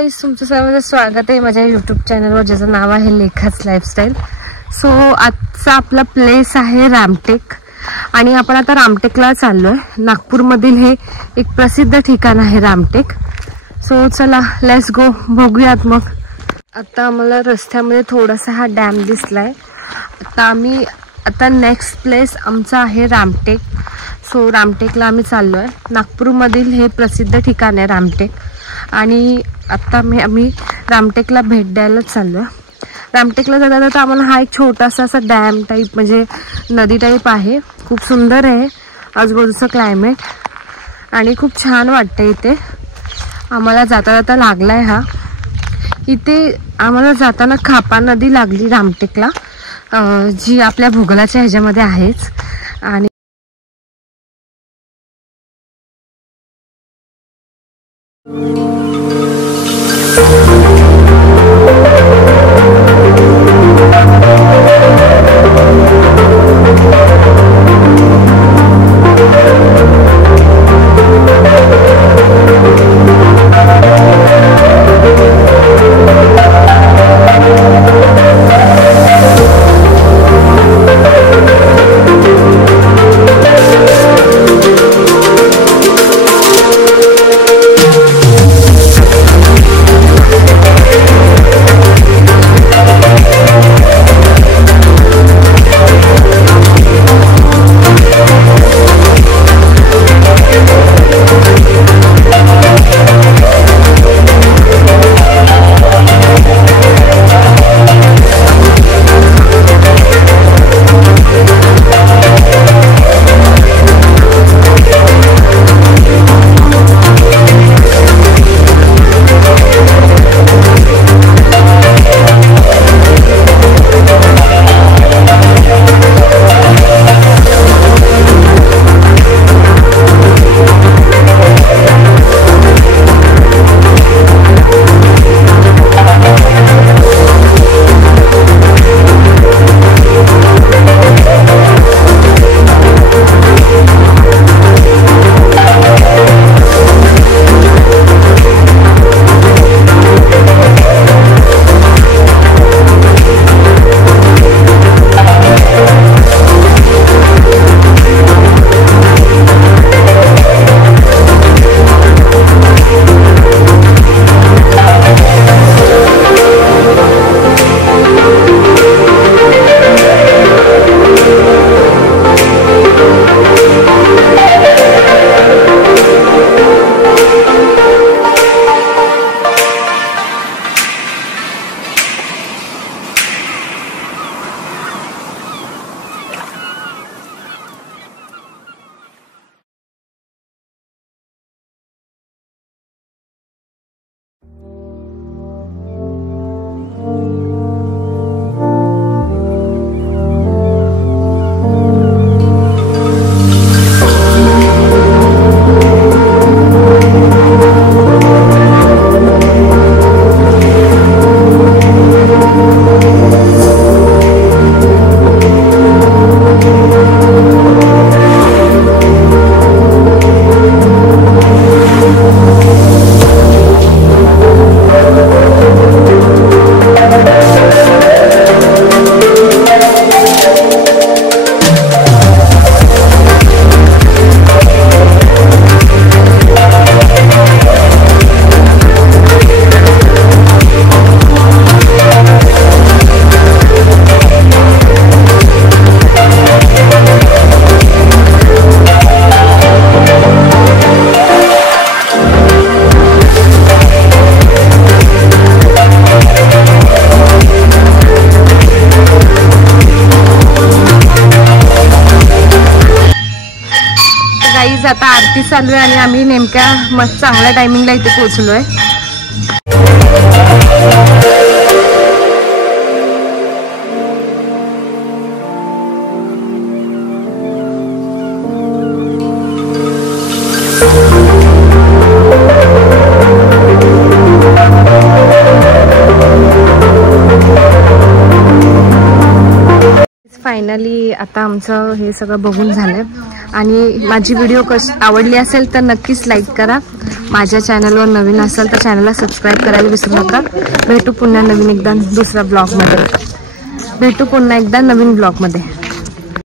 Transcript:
गाईस, तुमचं सर्वांचं स्वागत आहे माझ्या यूट्यूब चॅनलवर ज्याचं नाव आहे लेखाच लाईफस्टाईल। सो आजचा आपला प्लेस आहे रामटेक आणि आपण आता रामटेकला चाललोय। नागपूरमधील हे एक प्रसिद्ध ठिकाण आहे रामटेक। सो चला लेट्स गो, बघूयात मग। आता आम्हाला रस्त्यामध्ये थोडासा हा डॅम दिसलाय। आता नेक्स्ट प्लेस आमचा आहे रामटेक। सो रामटेकला आम्ही चाललोय। नागपूरमधील हे प्रसिद्ध ठिकाण आहे रामटेक आणि आता आम्ही रामटेकला भेट द्यायला चाललोय। रामटेकला जाता आम्हाला हा एक छोटासा असा डॅम टाइप म्हणजे नदी टाइप आहे। खूप सुंदर आहे आजूबाजूचं क्लायमेट आणि खूप छान वाटतं इथे। आम्हाला जाता लागलाय हा। इथे आम्हाला जाताना खापा नदी लागली रामटेकला, जी आपल्या भूगोलाच्या ह्याच्यामध्ये आहेच। आणि आता आरती चालू आहे आणि आम्ही नेमक्या मस्त चांगल्या टायमिंगला इथे पोहोचलोय। फायनली आता आमचं हे सगळं बघून झालंय आणि माझी व्हिडिओ आवडली असेल तर नक्कीच लाईक करा. माझ्या चॅनलवर नवीन असेल तर चॅनलला सबस्क्राईब करायला विसरू नका. भेटू पुन्हा नवीन एकदा दुसऱ्या ब्लॉगमध्ये.